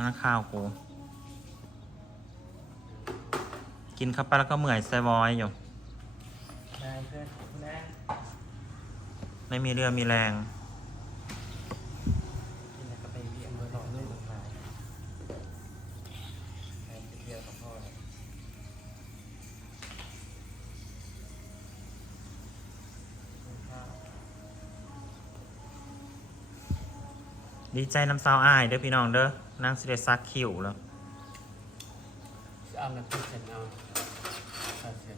นนั้นข้าวกู กินเข้าไปแล้วก็เหมื่อยไซวอยอยู่ ได้เพื่อนนะไม่มีเรือมีแรง กินแล้วก็ไปเรียนเบอร์หล่อเรื่องลงมาไปเที่ยวกับพ่อเลยกินข้าวดีใจน้ำซาวอ้ายเด้อพี่น้องเด้อ นั่งสิได้ซักคิวแล้วจะเอาน้ำพริกเสร็จเอาเอาเสร็จ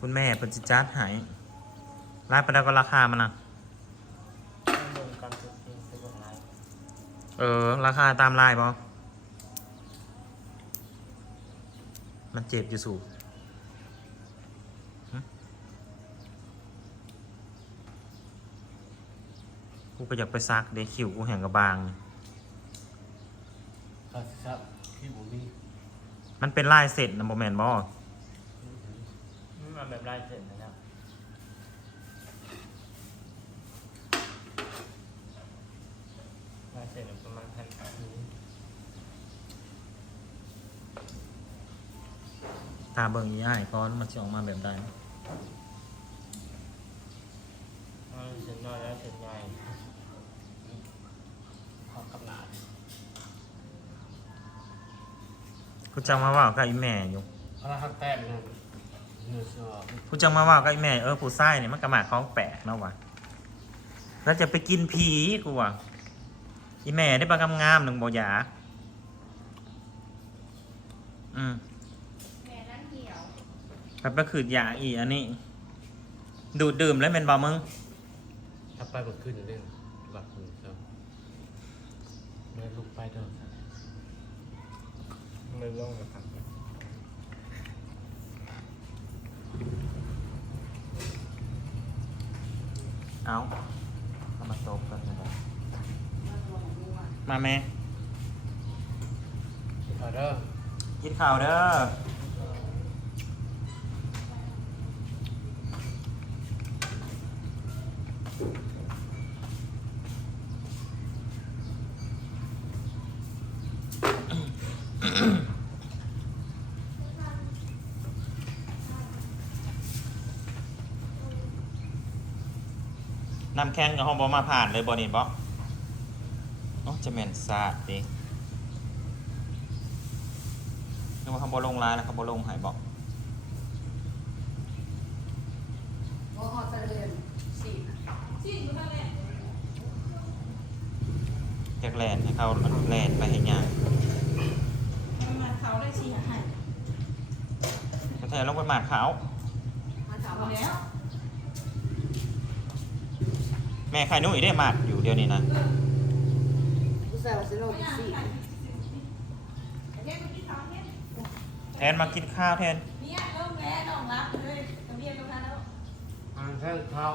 คุณแม่เพิ่นจิจัดใหายรายไปแล้วก็ราคามันนะต้องลงการซื้อเองซื้อของไรเออ ราคาตามลายปะมันเจ็บอยู่สูหึกูก็อยากไปซักเด้คิวกูแห่งกระบาง ก็ซับพี่บุมีมันเป็นลายเสร็จนะโมแมนบอมันแบบลายเสร็จนะครับลายเสร็จประมาณพันนี้ตาเบิ่งยี่อ้ายก้อนมันจะออกมาแบบใดเอาเสร็จน้อยแล้วเสร็จใหญ่พอกำหนา ดกูจังมาว่ากับอีแม่อยู่เพราะเราทำแต้มนั่นเนื้อเสือกูจังมาว่ากับอีแม่เออผู้ชายเนี่ยมันกระหมาของแปลกเนาะวะแล้วจะไปกินผีกูว่ะอีแม่ได้ปลากำงามหนึ่งบ่อยากอืมแม่นั่นเหี่ยวแบบก็คือยาอีอันนี้ ดูดดื่มแล้วเป็นบอมึงถ้าไปมันขึ้นเรื่องหลักคุณครับเดินลุกไปเดิน ไม่ล่องนะครับเอาเอามาโตบกันนะมาตัวของกูอะมาแม่ออเดอร์กินข้าวเด้อ น้ำแข็งกับห้องบอมาผ่านเลยบอนี่บอโอ้จะแม่นซาดดินึกว่าเขาบอลงร้านแล้วเขาบอลงหายบอกโอ้ฮอตเรือนสี่สี่อยู่ข้างแรกแยกแลนให้เขาแลนไปให้ยางมันมาเขาได้สี่หันก็แทนลงไปหมาดเขามาถามมาแล้ว แม่ใครนุ่ยได้หมาดอยู่เดียวนี้นะกูใส่วัสดุสี่แทนมากินข้าวแทนเนี่ยเริ่มแล้วน้องรักเลยตะเบียนตรงนั้นแล้วอ่านแค่เท้า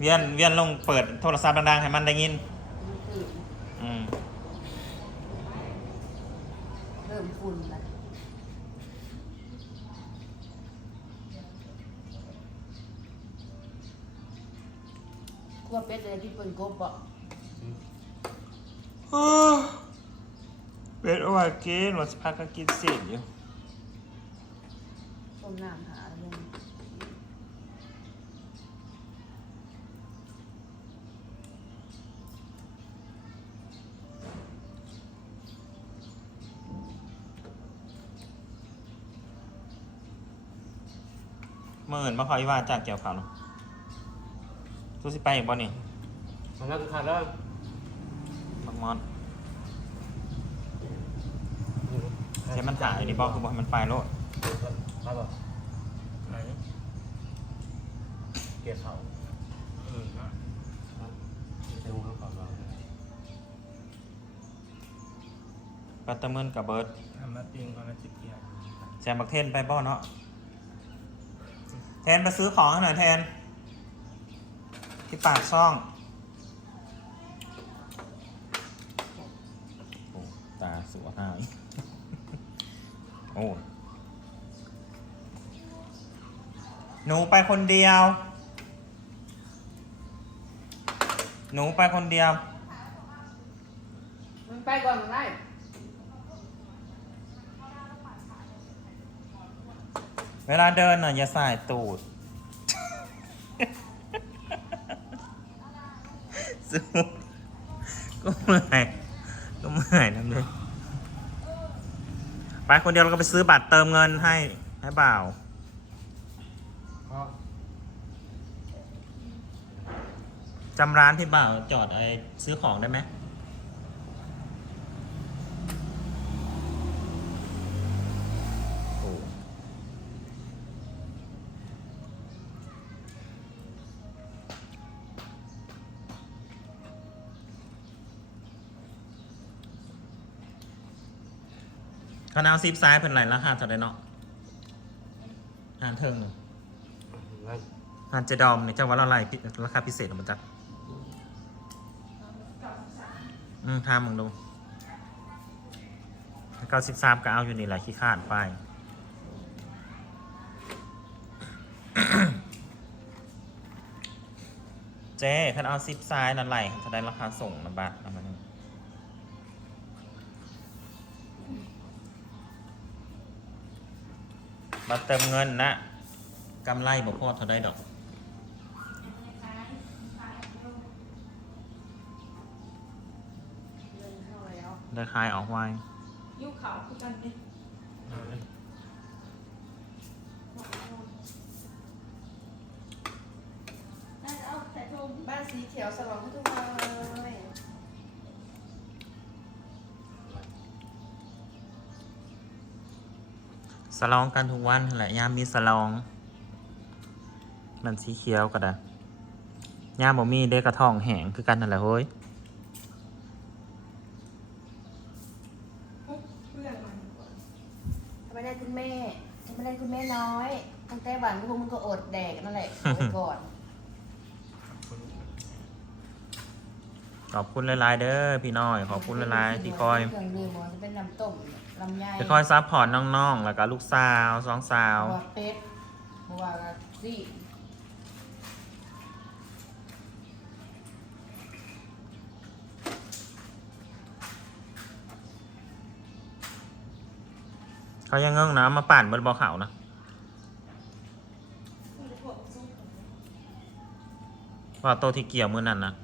เวียนเวียนลงเปิดโทรศัพท์ดังๆให้มันได้ยินอืมเริ่มฝุ่นแล้ว กลัวเป็ดเลยที่เปิ่นกบบอกเป็ดเอาไว้กินวันสิพักก็กินเสร็จอยู่ต้มน้ำหาลงเมื่ออื่นมาคอยว่าจากเกี่ยวข่าวเนาะสู้สิไปอีกบ่นี่สำนักขาดแล้วบักมอนใช้มันถ่ายนี่บอกคือบอกให้มันไปโลดครับผมไหนเกียร์เขาอืมนะเซลล์เขาก่อนเราปัตเตอร์เมินกับเบิร์ดทำมาติงก่อนนะจิบเกียร์แซมบักเทนไปบ่เนาะแทนไปซื้อของให้หน่อยแทน ที่ปากช่อง สัวหาย โอ้หนูไปคนเดียว หนูไปคนเดียว มันไปก่อนมันได้เวลาเดินน่ะอย่าสายตูดสู้ก็เหนื่ย ไปคนเดียวเราก็ไปซื้อบัตรเติมเงินให้ให้บ่าวจำร้านที่บ่าวจอดไอซื้อของได้ไหม คณะซิปซ้ายเป็นไรราคาเท่าไหรเนาะอ่านเทิงหนึ่งอ่านเจดอมเนี่ยจะว่าละไรราคาพิเศษหรือมันจักอืมทามมึงดูเก้าสิบสามก็เอาอยู่นี่แหละขี้ข้านไปเจ๊ท่านเอาซิปซ้ายนั่นไหลจะได้ราคาส่งนะบัตรนะมัน บัตรเติมเงินนะกำไรบ่พอเท่าได้ดอกเงินเข้าแล้วได้คลายออกไวยุคเขาคือกันเป็นน่าจะเอาแต่ชมบ้านสีเขียวสว่างทุกวัน สลองกันทุกวันนั่นแหละยามมีสลอง มันสีเขียวก็ได้ยามบ่มีเด็กกระท่องแหงคือกันนั่นแหละเฮ้ยเพื่อนมันก่อนทำไมได้คุณแม่ทำไมได้คุณแม่น้อยตั้งแต่บ้านกมึงก็อดแดกนั่นแหละอาไว้ก่อน ขอบคุณหลายๆเด้อพี่น้อย ขอบคุณหลายๆที่คอยเครื่องดื่มมันจะเป็นน้ำต้มลำไยที่คอยซัพพอร์ตน้องๆ แล้วก็ลูกสาวสองสาว บัวเป็ดบัวซี่เขายังเงิ้งนะมาปั่นบนบ่อเขานะมันจะพวกซุปของมันว่าโตที่เกี่ยวมือนั่นนะปั่นไม่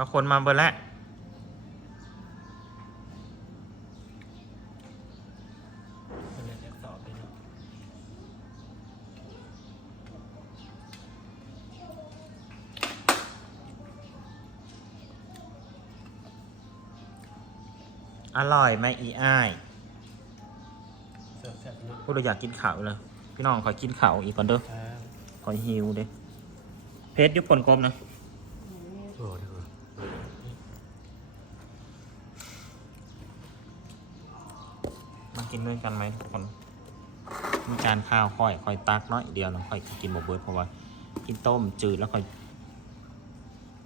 เขาคนมาเบอร์แล้วคนเรียนเอกสอบไปเนาะอร่อยไหมอีอ้ายเสิร์ฟแซ่บเนาะพูดเราอยากกินข้าวเลย พี่น้องขอกินข้าวอีกก่อนเด้อครับขอหิวเด้เพชรยุบผลกลมนะ โอ้ดี กว่ามากินด้วยกันไหมทุกคนมีจานข้าวค่อยค่อยตักน้อยเดียวนะค่อยกินบ่เบิดเพราะว่ากินต้มจืดแล้วค่อย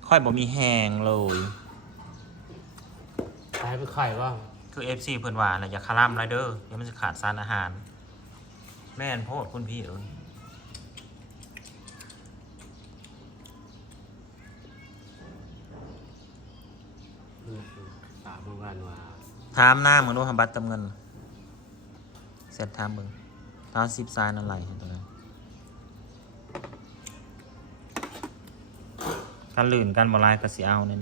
ค่อยบ่มีแห้งเลยตายไปไข่ว่าคือเอฟซีเพิ่นว่าน่ะอย่าคาร่ำไรเด้อเดี๋ยวมันจะขาดสารอาหาร แม่นโพดคุณพี่เอ้ยสามเมื่อวานว่าถามหน้ามึงดูหาบัตรเติมเงิน เสร็จถามมึงท้าซิปซายนั่นไหลตรงนั้นถ้าลื่นกันบลายกระสีเอาเนี่ย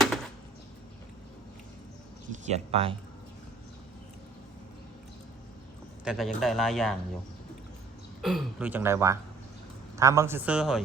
ขี้เกียจไป แต่ก็ยังได้หลายอย่างอยู่ดูจังไดวะถามบังซื่อๆเฮ้ย